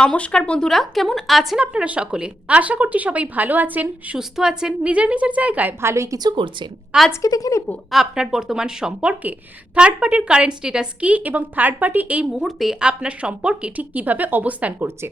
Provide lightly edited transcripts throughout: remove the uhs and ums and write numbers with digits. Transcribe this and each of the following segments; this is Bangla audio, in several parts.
নমস্কার বন্ধুরা, কেমন আছেন আপনারা সকলে? আশা করছি সবাই ভালো আছেন, সুস্থ আছেন, নিজের নিজের জায়গায় ভালোই কিছু করছেন। আজকে দেখে নেব আপনার বর্তমান সম্পর্কে থার্ড পার্টির কারেন্ট স্ট্যাটাস কি এবং থার্ড পার্টি এই মুহূর্তে আপনার সম্পর্কে ঠিক কিভাবে অবস্থান করছে,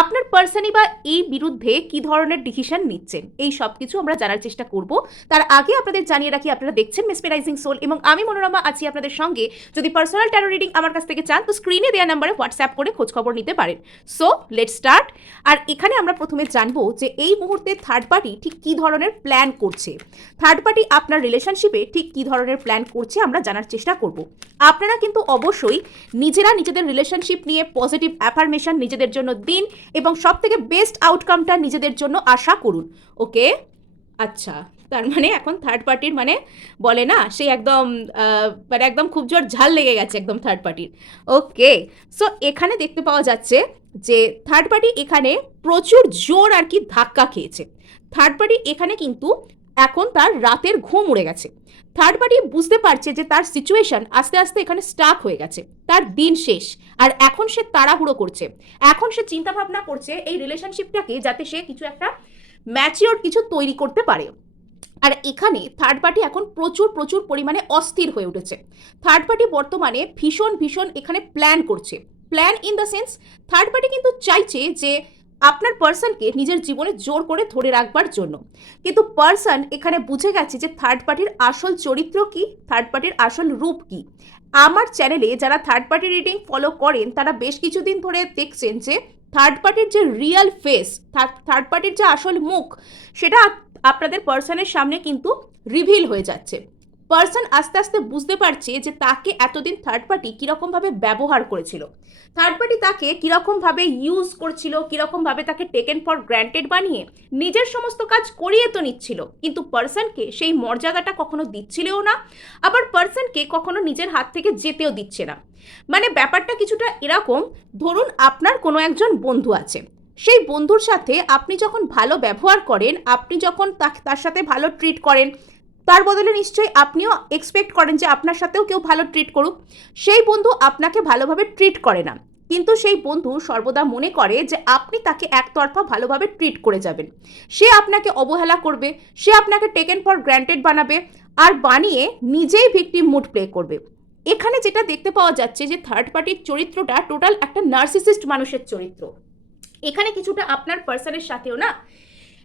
আপনার পার্সনই বা এই বিরুদ্ধে কি ধরনের ডিসিশন নিচ্ছেন, এই সব কিছু আমরা জানার চেষ্টা করব। তার আগে আপনাদের জানিয়ে রাখি, আপনারা দেখছেন মেসমেরাইজিং সোল এবং আমি মনোরমা আছি আপনাদের সঙ্গে। যদি পার্সোনাল ট্যারো রিডিং আমার কাছ থেকে চান তো স্ক্রিনে দেওয়া নাম্বারে হোয়াটসঅ্যাপ করে খোঁজখবর নিতে পারেন। So let's start. আর এখানে আমরা প্রথমে জানবো যে এই মুহূর্তে থার্ড পার্টি ঠিক কী ধরনের প্ল্যান করছে, থার্ড পার্টি আপনার রিলেশনশিপে ঠিক কী ধরনের প্ল্যান করছে আমরা জানার চেষ্টা করব। আপনারা কিন্তু অবশ্যই নিজেরা নিজেদের রিলেশনশিপ নিয়ে পজিটিভ অ্যাফার্মেশন নিজেদের জন্য দিন এবং সব থেকে বেস্ট আউটকামটা নিজেদের জন্য আশা করুন। ওকে, আচ্ছা, তার মানে এখন থার্ড পার্টির মানে বলে না সে একদম মানে একদম খুব জোর ঝাল লেগে গেছে একদম থার্ড পার্টির। ওকে, সো এখানে দেখতে পাওয়া যাচ্ছে যে থার্ড পার্টি এখানে প্রচুর জোর আর কি ধাক্কা খেয়েছে। থার্ড পার্টি এখানে কিন্তু এখন তার রাতের ঘুম উড়ে গেছে। থার্ড পার্টি বুঝতে পারছে যে তার সিচুয়েশন আস্তে আস্তে এখানে স্টাক হয়ে গেছে, তার দিন শেষ। আর এখন সে তাড়াহুড়ো করছে, এখন সে চিন্তা ভাবনা করছে এই রিলেশনশিপটাকে যাতে সে কিছু একটা ম্যাচিওর কিছু তৈরি করতে পারে। আর এখানে থার্ড পার্টি এখন প্রচুর প্রচুর পরিমাণে অস্থির হয়ে উঠেছে। থার্ড পার্টি বর্তমানে ভীষণ ভীষণ এখানে প্ল্যান করছে। Plan in the sense, third party কিন্তু চাইছে যে আপনার পার্সনকে নিজের জীবনে জোর করে ধরে রাখবার জন্য, কিন্তু পার্সন এখানে বুঝে গেছে যে থার্ড পার্টির আসল চরিত্র কি, থার্ড পার্টির আসল রূপ কি। আমার চ্যানেলে যারা থার্ড পার্টি রিডিং ফলো করেন তারা বেশ কিছুদিন ধরে দেখছেন যে থার্ড পার্টির যে রিয়েল ফেস, থার্ড পার্টির যে আসল মুখ, সেটা আপনাদের পার্সনের সামনে কিন্তু রিভিল হয়ে যাচ্ছে। পার্সন আস্তে আস্তে বুঝতে পারছে যে তাকে এতদিন থার্ড পার্টি কীরকমভাবে ব্যবহার করেছিল, থার্ড পার্টি তাকে কীরকমভাবে ইউজ করছিল, কীরকমভাবে তাকে টেকেন ফর গ্র্যান্টেড বানিয়ে নিজের সমস্ত কাজ করিয়ে তো নিচ্ছিল, কিন্তু পার্সনকে সেই মর্যাদাটা কখনো দিচ্ছিলও না, আবার পার্সনকে কখনো নিজের হাত থেকে যেতেও দিচ্ছে না। মানে ব্যাপারটা কিছুটা এরকম, ধরুন আপনার কোনো একজন বন্ধু আছে, সেই বন্ধুর সাথে আপনি যখন ভালো ব্যবহার করেন, আপনি যখন তার সাথে ভালো ট্রিট করেন, তার বদলে নিশ্চয়ই আপনিও এক্সপেক্ট করেন যে আপনার সাথেও কেউ ভালো ট্রিট করুক। সেই বন্ধু আপনাকে ভালোভাবে ট্রিট করে না, কিন্তু সেই বন্ধু সর্বদা মনে করে যে আপনি তাকে একতরফা ভালোভাবে ট্রিট করে যাবেন। সে আপনাকে অবহেলা করবে, সে আপনাকে টেকেন ফর গ্র্যান্টেড বানাবে, আর বানিয়ে নিজেই ভিকটিম মুড প্লে করবে। এখানে যেটা দেখতে পাওয়া যাচ্ছে যে থার্ড পার্টির চরিত্রটা টোটাল একটা নার্সিসিস্ট মানুষের চরিত্র। এখানে কিছুটা আপনার পার্সনের সাথেও না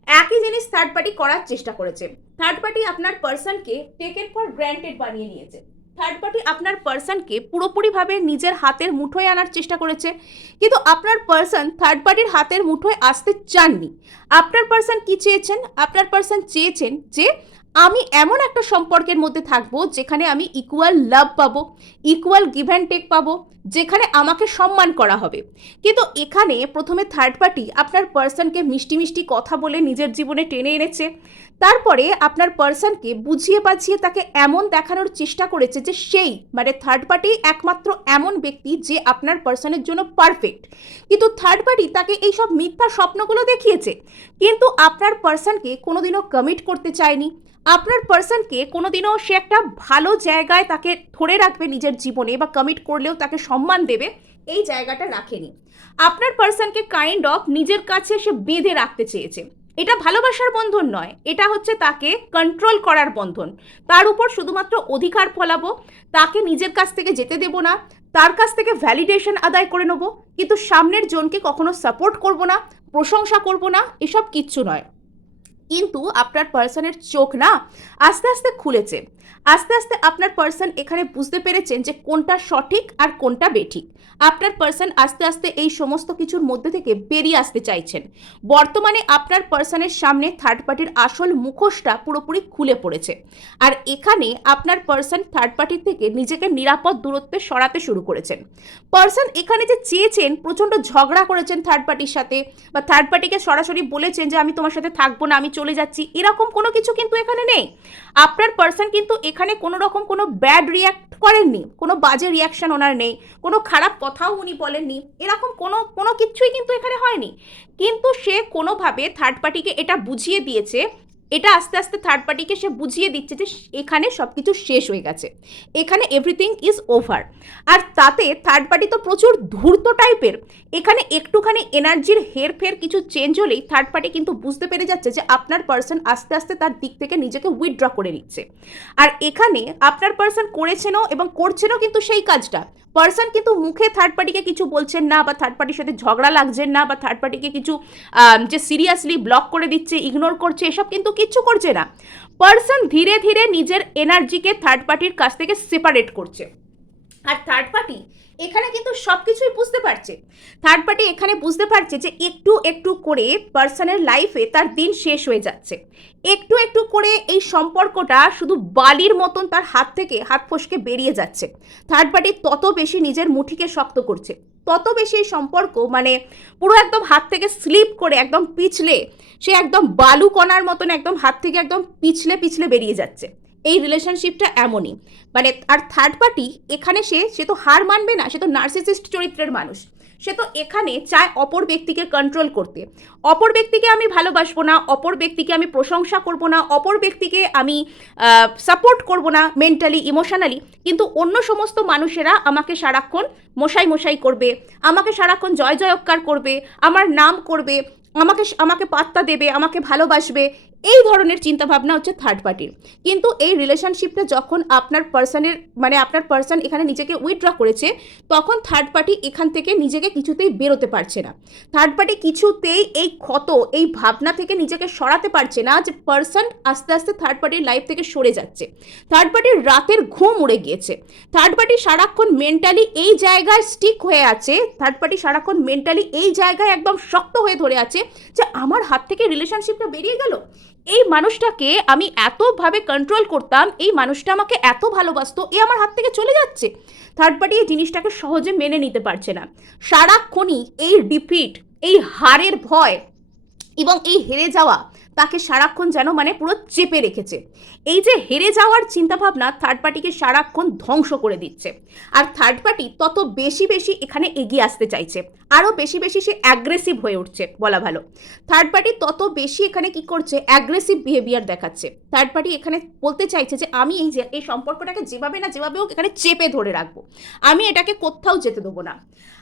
একই জিনিস থার্ড পার্টি করার চেষ্টা করেছে। থার্ড পার্টি আপনার পার্সনকে টেকেন ফর গ্র্যান্টেড বানিয়ে নিয়েছে। থার্ড পার্টি আপনার পার্সনকে পুরোপুরিভাবে নিজের হাতের মুঠোয় আনার চেষ্টা করেছে, কিন্তু আপনার পার্সন থার্ড পার্টির হাতের মুঠোয় আসতে চাননি। আপনার পার্সন কি চেয়েছেন? আপনার পার্সন চেয়েছেন যে আমি এমন একটা সম্পর্কের মধ্যে থাকবো যেখানে আমি ইকুয়াল লাভ পাবো, ইকুয়াল গিভ অ্যান্ড টেক পাবো, যেখানে আমাকে সম্মান করা হবে। কিন্তু এখানে প্রথমে থার্ড পার্টি আপনার পার্সনকে মিষ্টি মিষ্টি কথা বলে নিজের জীবনে টেনে এনেছে, তারপরে আপনার পার্সনকে বুঝিয়ে বাঝিয়ে তাকে এমন দেখানোর চেষ্টা করেছে যে সেই মানে থার্ড পার্টি একমাত্র এমন ব্যক্তি যে আপনার পার্সনের জন্য পারফেক্ট। কিন্তু থার্ড পার্টি তাকে এইসব মিথ্যা স্বপ্নগুলো দেখিয়েছে, কিন্তু আপনার পার্সনকে কোনোদিনও কমিট করতে চায়নি। আপনার পার্সনকে কোনোদিনও সে একটা ভালো জায়গায় তাকে ধরে রাখবে নিজের জীবনে বা কমিট করলেও তাকে সম্মান দেবে, এই জায়গাটা রাখেনি। আপনার পার্সনকে কাইন্ড অফ নিজের কাছে সে বেঁধে রাখতে চেয়েছে। এটা ভালোবাসার বন্ধন নয়, এটা হচ্ছে তাকে কন্ট্রোল করার বন্ধন। তার উপর শুধুমাত্র অধিকার ফলাবো, তাকে নিজের কাছ থেকে যেতে দেব না, তার কাছ থেকে ভ্যালিডেশন আদায় করে নেবো, কিন্তু সামনের জনকে কখনো সাপোর্ট করব না, প্রশংসা করব না, এসব কিচ্ছু নয়। কিন্তু আপনার পার্সনের চোখ না আস্তে আস্তে খুলেছে। আস্তে আস্তে আপনার পার্সন এখানে বুঝতে পেরেছেন যে কোনটা সঠিক আর কোনটা বেঠিক। আপনার পার্সন আস্তে আস্তে এই সমস্ত কিছুর মধ্যে থেকে বেরিয়ে আসতে চাইছেন। বর্তমানে আপনার পার্সনের সামনে থার্ড পার্টির আসল মুখোশটা পুরোপুরি খুলে পড়েছে, আর এখানে আপনার পার্সন থার্ড পার্টির থেকে নিজেকে নিরাপদ দূরত্বে সরাতে শুরু করেছেন। পার্সন এখানে যে চেয়েছেন, প্রচণ্ড ঝগড়া করেছেন থার্ড পার্টির সাথে, বা থার্ড পার্টিকে সরাসরি বলেছেন যে আমি তোমার সাথে থাকবো না, আমি চলে যাচ্ছি, এরকম কোনো কিছু কিন্তু এখানে নেই। আপনার পার্সন কিন্তু এখানে কোনো রকম কোনো ব্যাড রিয়াক্ট করেননি, কোনো বাজে রিয়াকশন ওনার নেই, কোনো খারাপ কথাও উনি বলেননি, এরকম কোনো কিছুই কিন্তু এখানে হয়নি। কিন্তু সে কোনোভাবে থার্ড পার্টিকে এটা বুঝিয়ে দিয়েছে এটা আস্তে আস্তে থার্ড পার্টিকে সে বুঝিয়ে দিচ্ছে যে এখানে সব কিছু শেষ হয়ে গেছে, এখানে এভরিথিং ইজ ওভার। আর তাতে থার্ড পার্টি তো প্রচুর ধূর্ত টাইপের, এখানে একটুখানি এনার্জির হেরফের কিছু চেঞ্জ হলেই থার্ড পার্টি কিন্তু বুঝতে পেরে যাচ্ছে যে আপনার পার্সন আস্তে আস্তে তার দিক থেকে নিজেকে উইথড্র করে নিচ্ছে। আর এখানে আপনার পার্সন করেছেনও এবং করছেনও কিন্তু সেই কাজটা। পার্সন কিন্তু মুখে থার্ড পার্টিকে কিছু বলছেন না, বা থার্ড পার্টির সাথে ঝগড়া লাগছেন না, বা থার্ড পার্টিকে কিছু যে সিরিয়াসলি ব্লক করে দিচ্ছে, ইগনোর করছে, এসব কিন্তু কিচ্ছু করছে না। পার্সন ধীরে ধীরে নিজের এনার্জিকে থার্ড পার্টির কাছ থেকে সেপারেট করছে। আর থার্ড পার্টি এখানে কিন্তু সব কিছুই বুঝতে পারছে। থার্ড পার্টি এখানে বুঝতে পারছে যে একটু একটু করে পার্সনের লাইফে তার দিন শেষ হয়ে যাচ্ছে, একটু একটু করে এই সম্পর্কটা শুধু বালির মতন তার হাত থেকে হাত ফসকে বেরিয়ে যাচ্ছে। থার্ড পার্টি তত বেশি নিজের মুঠিকে শক্ত করছে, তত বেশি এই সম্পর্ক মানে পুরো একদম হাত থেকে স্লিপ করে একদম পিছলে, সে একদম বালু কণার মতন একদম হাত থেকে একদম পিছলে পিছলে বেরিয়ে যাচ্ছে। এই রিলেশনশিপটা এমনই মানে। আর থার্ড পার্টি এখানে সে তো হার মানবে না, সে তো নার্সিসিস্ট চরিত্রের মানুষ। সে তো এখানে চায় অপর ব্যক্তিকে কন্ট্রোল করতে। অপর ব্যক্তিকে আমি ভালোবাসবো না, অপর ব্যক্তিকে আমি প্রশংসা করব না, অপর ব্যক্তিকে আমি সাপোর্ট করব না মেন্টালি ইমোশনালি, কিন্তু অন্য সমস্ত মানুষেরা আমাকে সারাক্ষণ মশাই মশাই করবে, আমাকে সারাক্ষণ জয় জয়কার করবে, আমার নাম করবে, আমাকে পাত্তা দেবে, আমাকে ভালোবাসবে। এই ধরনের চিন্তাভাবনা হচ্ছে থার্ড পার্টির। কিন্তু এই রিলেশনশিপটা যখন আপনার পার্সনের মানে আপনার পার্সন এখানে নিজেকে উইথড্র করেছে, তখন থার্ড পার্টি এখান থেকে নিজেকে কিছুতেই বেরোতে পারছে না। থার্ড পার্টি কিছুতেই এই ক্ষত এই ভাবনা থেকে নিজেকে সরাতে পারছে না যে পার্সন আস্তে আস্তে থার্ড পার্টির লাইফ থেকে সরে যাচ্ছে। থার্ড পার্টির রাতের ঘুম উড়ে গিয়েছে। থার্ড পার্টি সারাক্ষণ মেন্টালি এই জায়গায় স্টিক হয়ে আছে, থার্ড পার্টি সারাক্ষণ মেন্টালি এই জায়গায় একদম শক্ত হয়ে ধরে আছে যে আমার হাত থেকে রিলেশনশিপটা বেরিয়ে গেল, এই মানুষটাকে আমি এতভাবে কন্ট্রোল করতাম, এই মানুষটা আমাকে এত ভালোবাসতো, এ আমার হাত থেকে চলে যাচ্ছে। থার্ড পার্টি এই জিনিসটাকে সহজে মেনে নিতে পারছে না। সারাক্ষণই এই ডিফিট, এই হারের ভয় এবং এই হেরে যাওয়া তাকে সারাক্ষণ যেন মানে পুরো চেপে রেখেছে। এই যে হেরে যাওয়ার চিন্তাভাবনা থার্ড পার্টিকে সারাক্ষণ ধ্বংস করে দিচ্ছে। আর থার্ড পার্টি তত বেশি বেশি এখানে এগিয়ে আসতে চাইছে, আরও বেশি বেশি সে অ্যাগ্রেসিভ হয়ে উঠছে বলা ভালো। থার্ড পার্টি তত বেশি এখানে কি করছে, অ্যাগ্রেসিভ বিহেভিয়ার দেখাচ্ছে। থার্ড পার্টি এখানে বলতে চাইছে যে আমি এই সম্পর্কটাকে যেভাবে না যেভাবে হোক এখানে চেপে ধরে রাখবো, আমি এটাকে কোথাও যেতে দেবো না।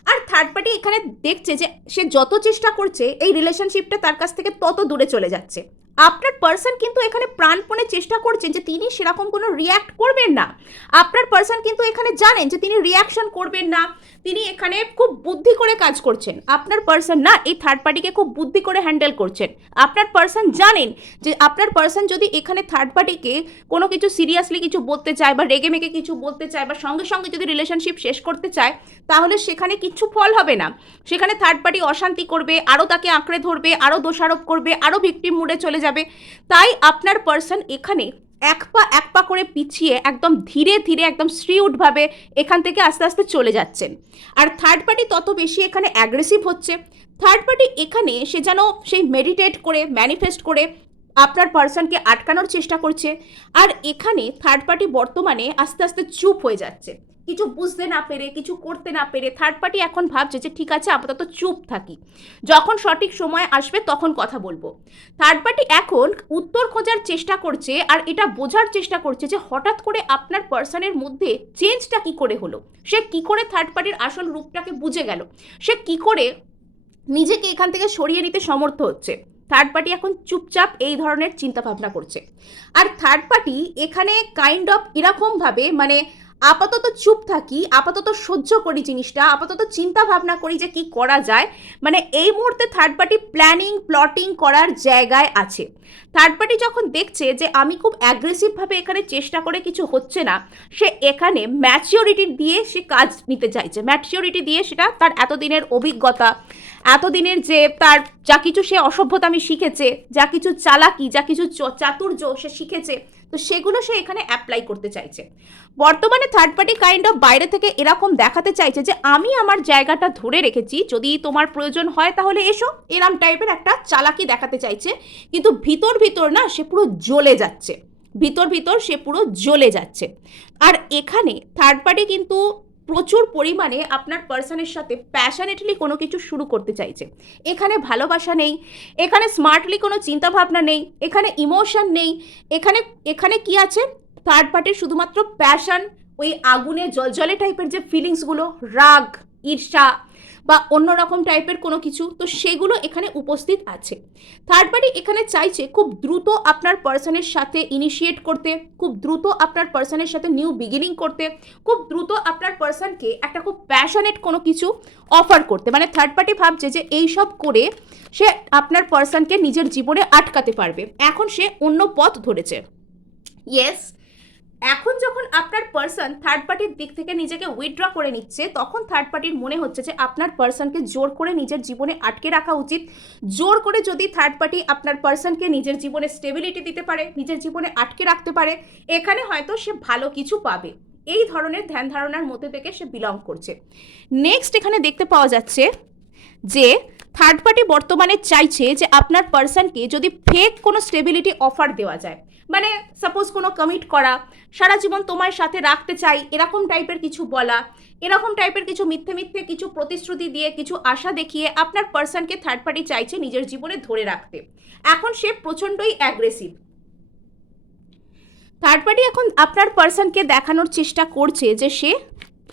আর থার্ড পার্টি এখানে দেখছে যে সে যত চেষ্টা করছে এই রিলেশনশিপটা তার কাছ থেকে তত দূরে চলে যাচ্ছে। আপনার পার্সন কিন্তু এখানে প্রাণপণে চেষ্টা করছেন যে তিনি সেরকম কোনো রিয়্যাক্ট করবেন না। আপনার পার্সন কিন্তু এখানে জানেন যে তিনি রিয়াকশন করবেন না, তিনি এখানে খুব বুদ্ধি করে কাজ করছেন। আপনার পার্সন না এই থার্ড পার্টিকে খুব বুদ্ধি করে হ্যান্ডেল করছেন। আপনার পার্সন জানেন যে আপনার পার্সন যদি এখানে থার্ড পার্টিকে কোনো কিছু সিরিয়াসলি কিছু বলতে চায় বা রেগে মেগে কিছু বলতে চায় বা সঙ্গে সঙ্গে যদি রিলেশনশিপ শেষ করতে চায়, তাহলে সেখানে কিচ্ছু ফল হবে না। সেখানে থার্ড পার্টি অশান্তি করবে, আরও তাকে আঁকড়ে ধরবে, আরও দোষারোপ করবে, আরও ভিকটিম মুডে চলে যাবে। তাই আপনার পার্সন এখানে এক পা করে পিছিয়ে একদম ধীরে ধীরে একদম শ্রীউডভাবে এখান থেকে আস্তে আস্তে চলে যাচ্ছেন। আর থার্ড পার্টি তত বেশি এখানে অ্যাগ্রেসিভ হচ্ছে। থার্ড পার্টি এখানে সে যেন সেই মেডিটেট করে ম্যানিফেস্ট করে আপনার পার্সনকে আটকানোর চেষ্টা করছে। আর এখানে থার্ড পার্টি বর্তমানে আস্তে আস্তে চুপ হয়ে যাচ্ছে, কিছু বুঝতে না পেরে, কিছু করতে না পেরে থার্ড পার্টি এখন ভাবছে যে ঠিক আছে আপাতত চুপ থাকি, যখন সঠিক সময় আসবে তখন কথা বলবো। থার্ড পার্টি এখন উত্তর খোঁজার চেষ্টা করছে আর এটা বোঝার চেষ্টা করছে যে হঠাৎ করে আপনার পার্সনের মধ্যে চেঞ্জটা কি করে হলো, সে কি করে থার্ড পার্টির আসল রূপটাকে বুঝে গেল, সে কি করে নিজেকে এখান থেকে সরিয়ে নিতে সমর্থ হচ্ছে। থার্ড পার্টি এখন চুপচাপ এই ধরনের চিন্তা ভাবনা করছে। আর থার্ড পার্টি এখানে কাইন্ড অফ এরকমভাবে মানে আপাতত চুপ থাকি, আপাতত সহ্য করি জিনিসটা, আপাতত চিন্তা ভাবনা করি যে কি করা যায়, মানে এই মুহূর্তে থার্ড পার্টি প্লটিং করার জায়গায় আছে। থার্ড পার্টি যখন দেখছে যে আমি খুব অ্যাগ্রেসিভভাবে এখানে চেষ্টা করে কিছু হচ্ছে না, সে এখানে ম্যাচিওরিটি দিয়ে সে কাজ নিতে চাইছে। ম্যাচিওরিটি দিয়ে সেটা তার এতদিনের অভিজ্ঞতা, এতদিনের যে তার যা কিছু সে অসভ্যতামি শিখেছে, যা কিছু চালাকি, যা কিছু চাতুর্য সে শিখেছে, তো সেগুলো সে এখানে অ্যাপ্লাই করতে চাইছে। বর্তমানে থার্ড পার্টি কাইন্ড অফ বাইরে থেকে এরকম দেখাতে চাইছে যে আমি আমার জায়গাটা ধরে রেখেছি, যদি তোমার প্রয়োজন হয় তাহলে এসো, এরম টাইপের একটা চালাকি দেখাতে চাইছে। কিন্তু ভিতর ভিতর না সে পুরো জ্বলে যাচ্ছে, ভিতর ভিতর সে পুরো জ্বলে যাচ্ছে। আর এখানে থার্ড পার্টি কিন্তু প্রচুর পরিমাণে আপনার পার্সনের সাথে প্যাশনেটলি কোনো কিছু শুরু করতে চাইছে। এখানে ভালোবাসা নেই, এখানে স্মার্টলি কোনো চিন্তাভাবনা নেই, এখানে ইমোশন নেই, এখানে এখানে কি আছে, থার্ড পার্টির শুধুমাত্র প্যাশন, ওই আগুনে জলজলে টাইপের যে ফিলিংসগুলো, রাগ, ঈর্ষা বা অন্যরকম টাইপের কোনো কিছু, তো সেগুলো এখানে উপস্থিত আছে। থার্ড পার্টি এখানে চাইছে খুব দ্রুত আপনার পার্সনের সাথে ইনিশিয়েট করতে, খুব দ্রুত আপনার পার্সনের সাথে নিউ বিগিনিং করতে, খুব দ্রুত আপনার পার্সনকে একটা খুব প্যাশনেট কোনো কিছু অফার করতে। মানে থার্ড পার্টি ভাবছে যে এই সব করে সে আপনার পার্সনকে নিজের জীবনে আটকাতে পারবে। এখন সে অন্য পথ ধরেছে। ইয়েস, এখন যখন আপনার পার্সন থার্ড পার্টির দিক থেকে নিজেকে উইথড্র করে নিচ্ছে, তখন থার্ড পার্টির মনে হচ্ছে যে আপনার পার্সনকে জোর করে নিজের জীবনে আটকে রাখা উচিত। জোর করে যদি থার্ড পার্টি আপনার পার্সনকে নিজের জীবনে স্টেবিলিটি দিতে পারে, নিজের জীবনে আটকে রাখতে পারে, এখানে হয়তো সে ভালো কিছু পাবে। এই ধরনের ধ্যান ধারণার মধ্যে থেকে সে বিলং করছে। নেক্সট এখানে দেখতে পাওয়া যাচ্ছে যে থার্ড পার্টি বর্তমানে চাইছে যে আপনার পার্সনকে যদি ফেক কোনো স্টেবিলিটি অফার দেওয়া যায়, মানে সাপোজ কোনো কমিট করা, সারা জীবন তোমার সাথে রাখতে চাই এরকম টাইপের কিছু বলা, এরকম টাইপের কিছু মিথ্যে মিথ্যে কিছু প্রতিশ্রুতি দিয়ে, কিছু আশা দেখিয়ে আপনার পার্সনকে থার্ড পার্টি চাইছে নিজের জীবনে ধরে রাখতে। এখন সে প্রচণ্ডই অ্যাগ্রেসিভ। থার্ড পার্টি এখন আপনার পার্সনকে দেখানোর চেষ্টা করছে যে সে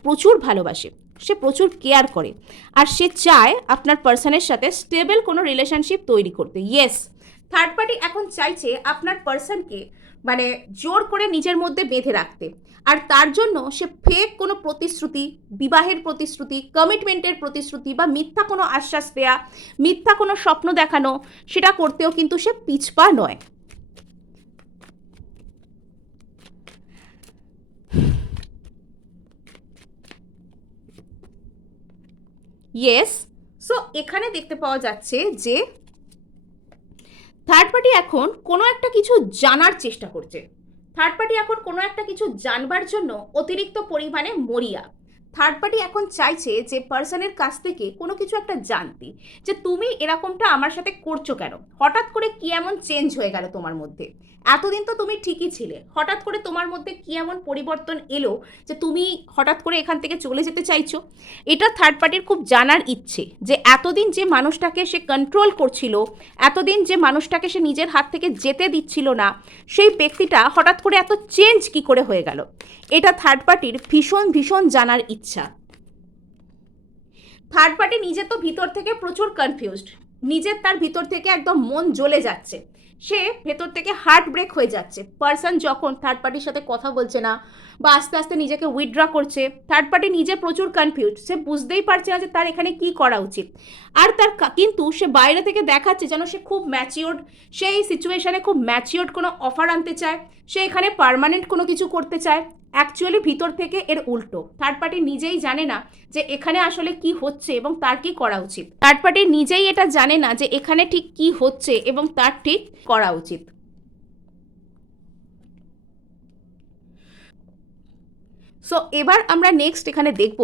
প্রচুর ভালোবাসে, সে প্রচুর কেয়ার করে, আর সে চায় আপনার পার্সনের সাথে স্টেবল কোনো রিলেশনশিপ তৈরি করতে। ইয়েস, থার্ড পার্টি এখন চাইছে আপনার পার্সনকে মানে জোর করে নিজের মধ্যে বেঁধে রাখতে, আর তার জন্য সে ফেক কোনো প্রতিশ্রুতি, বিবাহের প্রতিশ্রুতি, কমিটমেন্টের প্রতিশ্রুতি বা মিথ্যা কোনো আশ্বাস দেয়া, মিথ্যা কোনো স্বপ্ন দেখানো, সেটা করতেও কিন্তু সে পিছপা নয়। ইয়েস, সো এখানে দেখতে পাওয়া যাচ্ছে যে থার্ড পার্টি এখন কোনো একটা কিছু জানার চেষ্টা করছে। থার্ড পার্টি এখন কোনো একটা কিছু জানবার জন্য অতিরিক্ত পরিমাণে মরিয়া। থার্ড পার্টি এখন চাইছে যে পার্সনের কাছ থেকে কোনো কিছু একটা জানতে, যে তুমি এরকমটা আমার সাথে করছো কেন, হঠাৎ করে কি এমন চেঞ্জ হয়ে গেল তোমার মধ্যে, এতদিন তো তুমি ঠিকই ছিলে, হঠাৎ করে তোমার মধ্যে কি এমন পরিবর্তন এলো যে তুমি হঠাৎ করে এখান থেকে চলে যেতে চাইছো। এটা থার্ড পার্টির খুব জানার ইচ্ছে, যে এতদিন যে মানুষটাকে সে কন্ট্রোল করছিল, এতদিন যে মানুষটাকে সে নিজের হাত থেকে যেতে দিচ্ছিল না, সেই ব্যক্তিটা হঠাৎ করে এত চেঞ্জ কি করে হয়ে গেল। এটা থার্ড পার্টির ভীষণ ভীষণ জানার ইচ্ছা। থার্ড পার্টি নিজে তো ভিতর থেকে প্রচুর কনফিউজড, নিজের তার ভিতর থেকে একদম মন জ্বলে যাচ্ছে, সে ভেতর থেকে হার্ট ব্রেক হয়ে যাচ্ছে। পার্সন যখন থার্ড পার্টির সাথে কথা বলছে না বা আস্তে আস্তে নিজেকে উইথড্র করছে, থার্ড পার্টি নিজে প্রচুর কনফিউজ, সে বুঝতেই পারছে না যে তার এখানে কি করা উচিত। আর তার কিন্তু সে বাইরে থেকে দেখাচ্ছে যেন সে খুব ম্যাচিওর্ড, সে এই সিচুয়েশনে খুব ম্যাচিওর্ড কোনো অফার আনতে চায়, সে এখানে পার্মানেন্ট কোনো কিছু করতে চায়। অ্যাকচুয়ালি ভিতর থেকে এর উল্টো, থার্ড পার্টি নিজেই জানে না যে এখানে আসলে কি হচ্ছে এবং তার কি করা উচিত। থার্ড পার্টি নিজেই এটা জানে না যে এখানে ঠিক কি হচ্ছে এবং তার ঠিক করা উচিত। সো এবার আমরা নেক্সট এখানে দেখব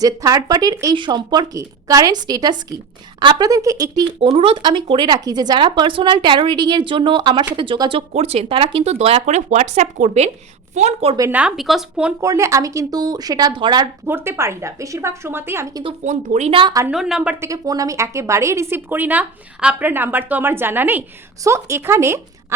যে থার্ড পার্টির এই সম্পর্কে কারেন্ট স্টেটাস কি। আপনাদেরকে একটি অনুরোধ আমি করে রাখি যে যারা পার্সোনাল ট্যারো রিডিংয়ের জন্য আমার সাথে যোগাযোগ করছেন তারা কিন্তু দয়া করে হোয়াটসঅ্যাপ করবেন, ফোন করবেন না, বিকজ ফোন করলে আমি কিন্তু সেটা ধরতে পারি না। বেশিরভাগ সময়তেই আমি কিন্তু ফোন ধরি না, আননোন নাম্বার থেকে ফোন আমি একেবারেই রিসিভ করি না, আপনার নাম্বার তো আমার জানা নেই। সো এখানে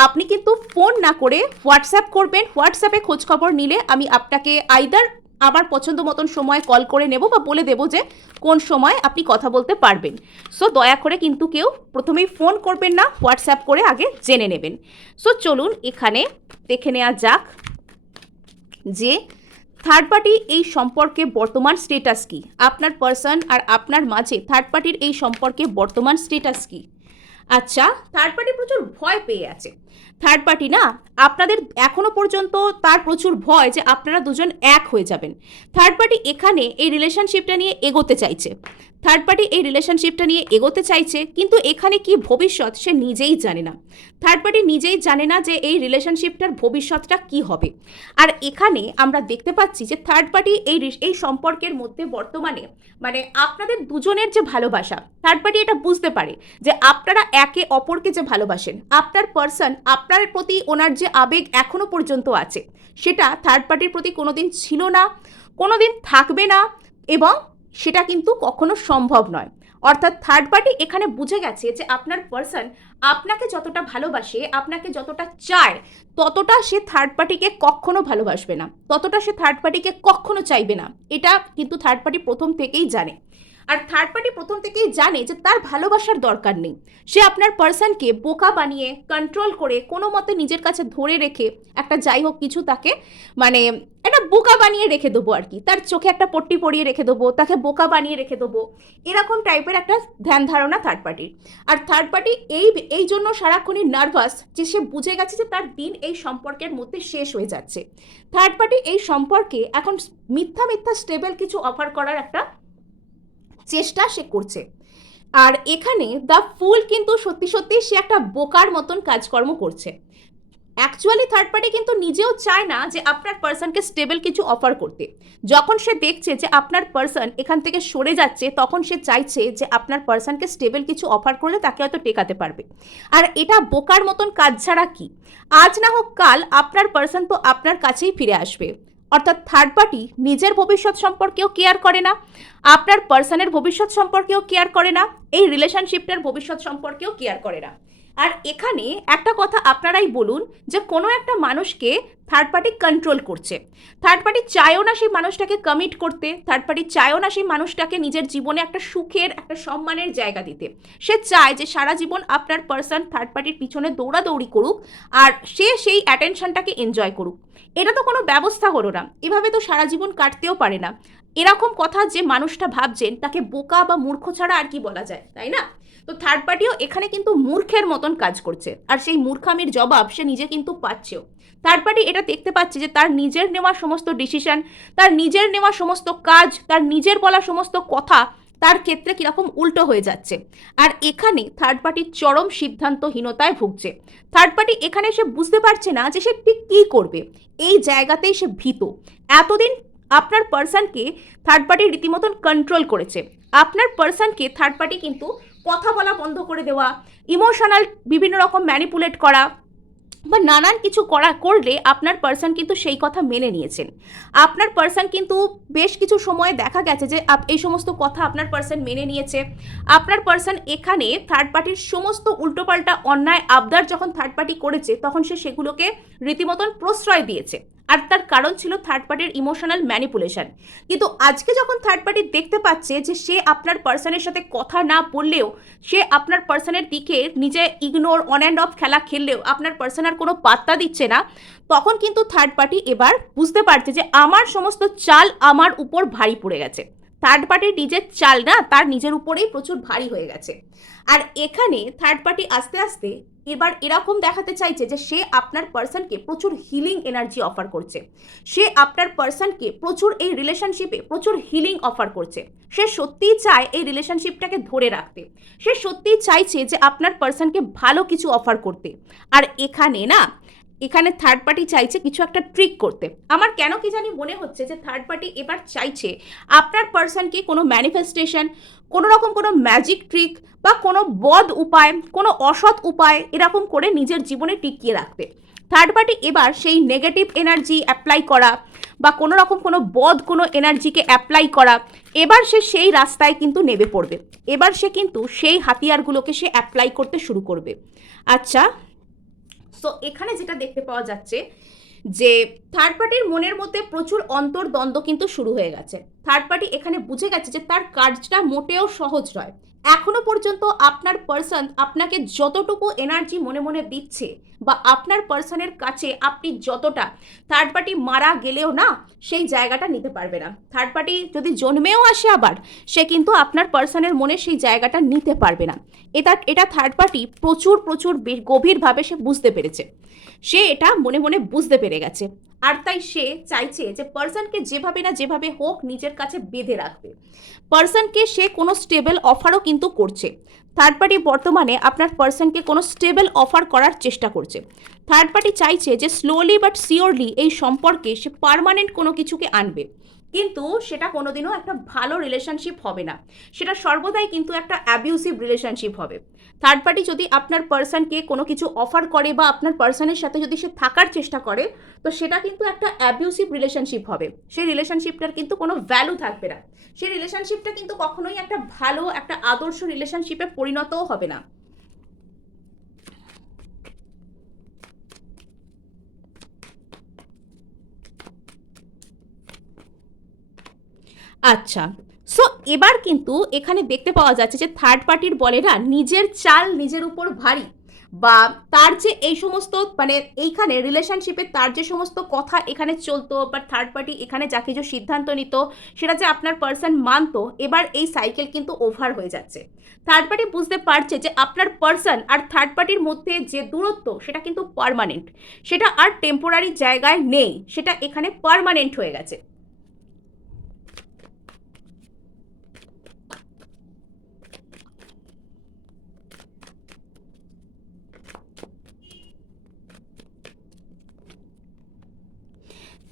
আপনি কিন্তু ফোন না করে হোয়াটসঅ্যাপ করবেন। হোয়াটসঅ্যাপে খোঁজখবর নিলে আমি আপনাকে আইদার আমার পছন্দ মতন সময় কল করে নেব বা বলে দেবো যে কোন সময় আপনি কথা বলতে পারবেন। সো দয়া করে কিন্তু কেউ প্রথমেই ফোন করবেন না, হোয়াটসঅ্যাপ করে আগে জেনে নেবেন। সো চলুন এখানে দেখে নেওয়া যাক যে থার্ড পার্টি এই সম্পর্কে বর্তমান স্টেটাস কি। আপনার পার্সন আর আপনার মাঝে থার্ড পার্টির এই সম্পর্কে বর্তমান স্টেটাস কি। আচ্ছা, থার্ড পার্টি প্রচুর ভয় পেয়ে আছে। থার্ড পার্টি না আপনাদের এখনো পর্যন্ত তার প্রচুর ভয় যে আপনারা দুজন এক হয়ে যাবেন। থার্ড পার্টি এখানে এই রিলেশনশিপটা নিয়ে এগোতে চাইছে, থার্ড পার্টি এই রিলেশনশিপটা নিয়ে এগোতে চাইছে, কিন্তু এখানে কি ভবিষ্যৎ সে নিজেই জানে না। থার্ড পার্টি নিজেই জানে না যে এই রিলেশনশিপটার ভবিষ্যৎটা কি হবে। আর এখানে আমরা দেখতে পাচ্ছি যে থার্ড পার্টি এই সম্পর্কের মধ্যে বর্তমানে মানে আপনাদের দুজনের যে ভালোবাসা, থার্ড পার্টি এটা বুঝতে পারে যে আপনারা একে অপরকে যে ভালোবাসেন, আপনার পার্সন আপনার প্রতি ওনার যে আবেগ এখনো পর্যন্ত আছে সেটা থার্ড পার্টির প্রতি কোনোদিন ছিল না, কোনো দিন থাকবে না এবং সেটা কিন্তু কখনো সম্ভব নয়। অর্থাৎ থার্ড পার্টি এখানে বুঝে গেছে যে আপনার পার্সন আপনাকে যতটা ভালোবাসে, আপনাকে যতটা চায়, ততটা সে থার্ড পার্টিকে কখনো ভালোবাসবে না, ততটা সে থার্ড পার্টিকে কখনো চাইবে না। এটা কিন্তু থার্ড পার্টি প্রথম থেকেই জানে। আর থার্ড পার্টি প্রথম থেকেই জানে যে তার ভালোবাসার দরকার নেই। সে আপনার পার্সনকে বোকা বানিয়ে, কন্ট্রোল করে, কোনো মতে নিজের কাছে ধরে রেখে একটা যাই হোক কিছু তাকে মানে একটা বোকা বানিয়ে রেখে দেবো আর কি, তার চোখে একটা পট্টি পরিয়ে রেখে দেবো, তাকে বোকা বানিয়ে রেখে দেবো, এরকম টাইপের একটা ধ্যান ধারণা থার্ড পার্টির। আর থার্ড পার্টি এই জন্য সারাক্ষণই নার্ভাস যে সে বুঝে গেছে যে তার দিন এই সম্পর্কের মধ্যে শেষ হয়ে যাচ্ছে। থার্ড পার্টি এই সম্পর্কে এখন মিথ্যা মিথ্যা স্টেবল কিছু অফার করার একটা চেষ্টা সে করছে। আর এখানে দ্য ফুল কিন্তু সত্যি সত্যি সে একটা বোকার মতন কাজকর্ম করছে। অ্যাকচুয়ালি থার্ড পার্টি কিন্তু নিজেও চায় না যে আপনার পার্সনকে স্টেবল কিছু অফার করতে। যখন সে দেখছে যে আপনার পার্সন এখান থেকে সরে যাচ্ছে, তখন সে চাইছে যে আপনার পার্সনকে স্টেবল কিছু অফার করলে তাকে হয়তো টেকাতে পারবে। আর এটা বোকার মতন কাজ ছাড়া কি? আজ না হোক কাল আপনার পার্সন তো আপনার কাছেই ফিরে আসবে। অর্থাৎ থার্ড পার্টি নিজের ভবিষ্যৎ সম্পর্কেও কেয়ার করে না, আপনার পার্সনের ভবিষ্যৎ সম্পর্কেও কেয়ার করে না, এই রিলেশনশিপটার ভবিষ্যৎ সম্পর্কেও কেয়ার করে না। আর এখানে একটা কথা আপনারাই বলুন যে কোনো একটা মানুষকে থার্ড পার্টি কন্ট্রোল করছে। থার্ড পার্টি চায়ও না সেই মানুষটাকে কমিট করতে, থার্ড পার্টি চায়ও না সেই মানুষটাকে নিজের জীবনে একটা সুখের, একটা সম্মানের জায়গা দিতে। সে চায় যে সারা জীবন আপনার পার্সন থার্ড পার্টির পিছনে দৌড়াদৌড়ি করুক আর সে সেই অ্যাটেনশনটাকে এনজয় করুক। এটা তো কোনো ব্যবস্থা হলো না, এভাবে তো সারা জীবন কাটতেও পারে না। এরকম কথা যে মানুষটা ভাবছেন তাকে বোকা বা মূর্খ ছাড়া আর কি বলা যায়, তাই না? তো থার্ড পার্টিও এখানে কিন্তু মূর্খের মতন কাজ করছে, আর সেই মূর্খামির জবাব সে নিজে কিন্তু পাচ্ছেও। থার্ড পার্টি এটা দেখতে পাচ্ছে যে তার নিজের নেওয়া সমস্ত ডিসিশন, তার নিজের নেওয়া সমস্ত কাজ, তার নিজের বলা সমস্ত কথা তার ক্ষেত্রে কীরকম উল্টো হয়ে যাচ্ছে। আর এখানে থার্ড পার্টির চরম সিদ্ধান্তহীনতায় ভুগছে। থার্ড পার্টি এখানে সে বুঝতে পারছে না যে সে ঠিক কী করবে, এই জায়গাতেই সে ভীত। এতদিন আপনার পার্সনকে থার্ড পার্টি রীতিমতন কন্ট্রোল করেছে। আপনার পার্সনকে থার্ড পার্টি কিন্তু কথা বলা বন্ধ করে দেওয়া, ইমোশনাল বিভিন্ন রকম ম্যানিপুলেট করা বা নানান কিছু করলে আপনার পার্সন কিন্তু সেই কথা মেনে নিয়েছেন। আপনার পার্সন কিন্তু বেশ কিছু সময় দেখা গেছে যে এই সমস্ত কথা আপনার পার্সন মেনে নিয়েছে। আপনার পার্সন এখানে থার্ড পার্টির সমস্ত উল্টোপাল্টা অন্যায় আবদার যখন থার্ড পার্টি করেছে, তখন সে সেগুলোকে রীতিমতন প্রশ্রয় দিয়েছে। আর তার কারণ ছিল থার্ড পার্টির ইমোশনাল ম্যানিপুলেশন। কিন্তু আজকে যখন থার্ড পার্টি দেখতে পাচ্ছে যে সে আপনার পার্সনের সাথে কথা না বললেও, সে আপনার পার্সনের দিকে নিজে ইগনোর অন অ্যান্ড অফ খেলা খেললেও আপনার পার্সন আর কোনো পাত্তা দিচ্ছে না, তখন কিন্তু থার্ড পার্টি এবার বুঝতে পারছে যে আমার সমস্ত চাল আমার উপর ভারী পড়ে গেছে। থার্ড পার্টির নিজের চাল না, তার নিজের উপরেই প্রচুর ভারী হয়ে গেছে। আর এখানে থার্ড পার্টি আস্তে আস্তে এবার এরকম দেখাতে চাইছে যে সে আপনার পার্সনকে প্রচুর হিলিং এনার্জি অফার করছে, সে আপনার পার্সনকে প্রচুর এই রিলেশনশিপে প্রচুর হিলিং অফার করছে। সে সত্যিই চায় এই রিলেশনশিপটাকে ধরে রাখতে, সে সত্যিই চাইছে যে আপনার পার্সনকে ভালো কিছু অফার করতে। আর এখানে থার্ড পার্টি চাইছে কিছু একটা ট্রিক করতে। আমার কেন কি জানি মনে হচ্ছে যে থার্ড পার্টি এবার চাইছে আপনার পার্সনকে কোনো ম্যানিফেস্টেশন, কোনো রকম কোনো ম্যাজিক ট্রিক বা কোনো বদ উপায়, কোনো অসৎ উপায় এরকম করে নিজের জীবনে টিকিয়ে রাখতে। থার্ড পার্টি এবার সেই নেগেটিভ এনার্জি অ্যাপ্লাই করা বা কোনো রকম কোনো বদ কোনো এনার্জিকে অ্যাপ্লাই করা, এবার সে সেই রাস্তায় কিন্তু নেমে পড়বে। এবার সে কিন্তু সেই হাতিয়ারগুলোকে সে অ্যাপ্লাই করতে শুরু করবে। আচ্ছা, সো এখানে যেটা দেখতে পাওয়া যাচ্ছে যে থার্ড পার্টির মনের মধ্যে প্রচুর অন্তর্দ্বন্দ্ব কিন্তু শুরু হয়ে গেছে। থার্ড পার্টি এখানে বুঝে গেছে যে তার কাজটা মোটেও সহজ নয়। এখনো পর্যন্ত আপনার পার্সন আপনাকে যতটুকু এনার্জি মনে মনে দিচ্ছে বা আপনার পার্সনের কাছে আপনি যতটা, থার্ড পার্টি মারা গেলেও না সেই জায়গাটা নিতে পারবে না। থার্ড পার্টি যদি জন্মেও আসে আবার, সে কিন্তু আপনার পার্সনের মনে সেই জায়গাটা নিতে পারবে না। এটা থার্ড পার্টি প্রচুর গভীরভাবে সে বুঝতে পেরেছে, সে এটা মনে মনে বুঝতে পেরে গেছে। আর তাই সে চাইছে যে পার্সনকে যেভাবে না যেভাবে হোক নিজের কাছে বেঁধে রাখবে। পার্সনকে সে কোনো স্টেবল অফারও কিন্তু করছে। থার্ড পার্টি বর্তমানে আপনার পার্সনকে কোনো স্টেবল অফার করার চেষ্টা করছে। থার্ড পার্টি চাইছে যে স্লোলি বাট সিওরলি এই সম্পর্কে সে পার্মানেন্ট কোনো কিছুকে আনবে। কিন্তু সেটা কোনোদিনও একটা ভালো রিলেশনশিপ হবে না, সেটা সর্বদাই কিন্তু একটা অ্যাবিউসিভ রিলেশনশিপ হবে। থার্ড পার্টি যদি আপনার পার্সনকে কোনো কিছু অফার করে বা আপনার পার্সনের সাথে যদি সে থাকার চেষ্টা করে, তো সেটা কিন্তু একটা অ্যাবিউসিভ রিলেশনশিপ হবে। সেই রিলেশনশিপটার কিন্তু কোনো ভ্যালু থাকবে না, সেই রিলেশনশিপটা কিন্তু কখনোই একটা ভালো একটা আদর্শ রিলেশনশিপে পরিণতও হবে না। আচ্ছা, সো এবার কিন্তু এখানে দেখতে পাওয়া যাচ্ছে যে থার্ড পার্টির বলে না নিজের চাল নিজের উপর ভারী, বা তার যে এই সমস্ত মানে এইখানে রিলেশনশিপে তার যে সমস্ত কথা এখানে চলতো বা থার্ড পার্টি এখানে যা কিছু সিদ্ধান্ত নিত সেটা যে আপনার পার্সন মানতো, এবার এই সাইকেল কিন্তু ওভার হয়ে যাচ্ছে। থার্ড পার্টি বুঝতে পারছে যে আপনার পার্সন আর থার্ড পার্টির মধ্যে যে দূরত্ব সেটা কিন্তু পার্মানেন্ট, সেটা আর টেম্পোরারি জায়গায় নেই, সেটা এখানে পার্মানেন্ট হয়ে গেছে।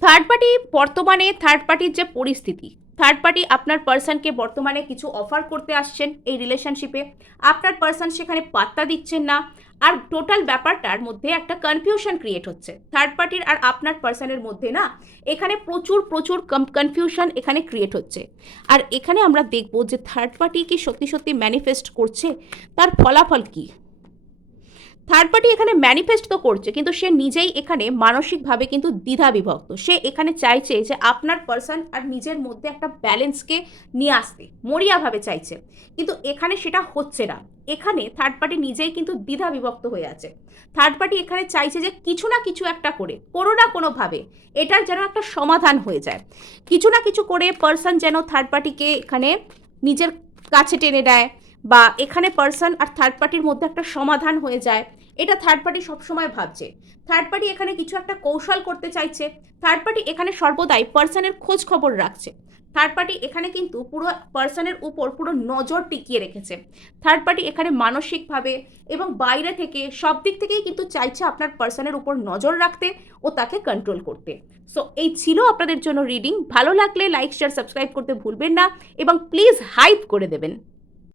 থার্ড পার্টি বর্তমানে থার্ড পার্টির যে পরিস্থিতি, থার্ড পার্টি আপনার পার্সনকে বর্তমানে কিছু অফার করতে আসছেন এই রিলেশনশিপে, আপনার পার্সন সেখানে পাত্তা দিচ্ছেন না, আর টোটাল ব্যাপারটার মধ্যে একটা কনফিউশন ক্রিয়েট হচ্ছে থার্ড পার্টির আর আপনার পার্সনের মধ্যে না, এখানে প্রচুর প্রচুর কনফিউশন এখানে ক্রিয়েট হচ্ছে। আর এখানে আমরা দেখব যে থার্ড পার্টি কি সত্যি সত্যি ম্যানিফেস্ট করছে, তার ফলাফল কী। থার্ড পার্টি এখানে ম্যানিফেস্ট তো করছে, কিন্তু সে নিজেই এখানে মানসিকভাবে কিন্তু দ্বিধা বিভক্ত। সে এখানে চাইছে যে আপনার পার্সন আর নিজের মধ্যে একটা ব্যালেন্সকে নিয়ে আসতে, মরিয়াভাবে চাইছে, কিন্তু এখানে সেটা হচ্ছে না। এখানে থার্ড পার্টি নিজেই কিন্তু দ্বিধা বিভক্ত হয়ে আছে। থার্ড পার্টি এখানে চাইছে যে কিছু না কিছু একটা করে, কোনো না কোনোভাবে এটার যেন একটা সমাধান হয়ে যায়, কিছু না কিছু করে পার্সন যেন থার্ড পার্টিকে এখানে নিজের কাছে টেনে দেয়, বা এখানে পার্সন আর থার্ড পার্টির মধ্যে একটা সমাধান হয়ে যায়, এটা থার্ড পার্টি সবসময় ভাবছে। থার্ড পার্টি এখানে কিছু একটা কৌশল করতে চাইছে। থার্ড পার্টি এখানে সর্বদাই পার্সনের খোঁজ খবর রাখছে। থার্ড পার্টি এখানে কিন্তু পুরো পার্সনের উপর পুরো নজর টিকিয়ে রেখেছে। থার্ড পার্টি এখানে মানসিকভাবে এবং বাইরে থেকে সব দিক থেকেই কিন্তু চাইছে আপনার পার্সনের উপর নজর রাখতে ও তাকে কন্ট্রোল করতে। সো এই ছিল আপনাদের জন্য রিডিং। ভালো লাগলে লাইক শেয়ার সাবস্ক্রাইব করতে ভুলবেন না এবং প্লিজ হাইপ করে দেবেন।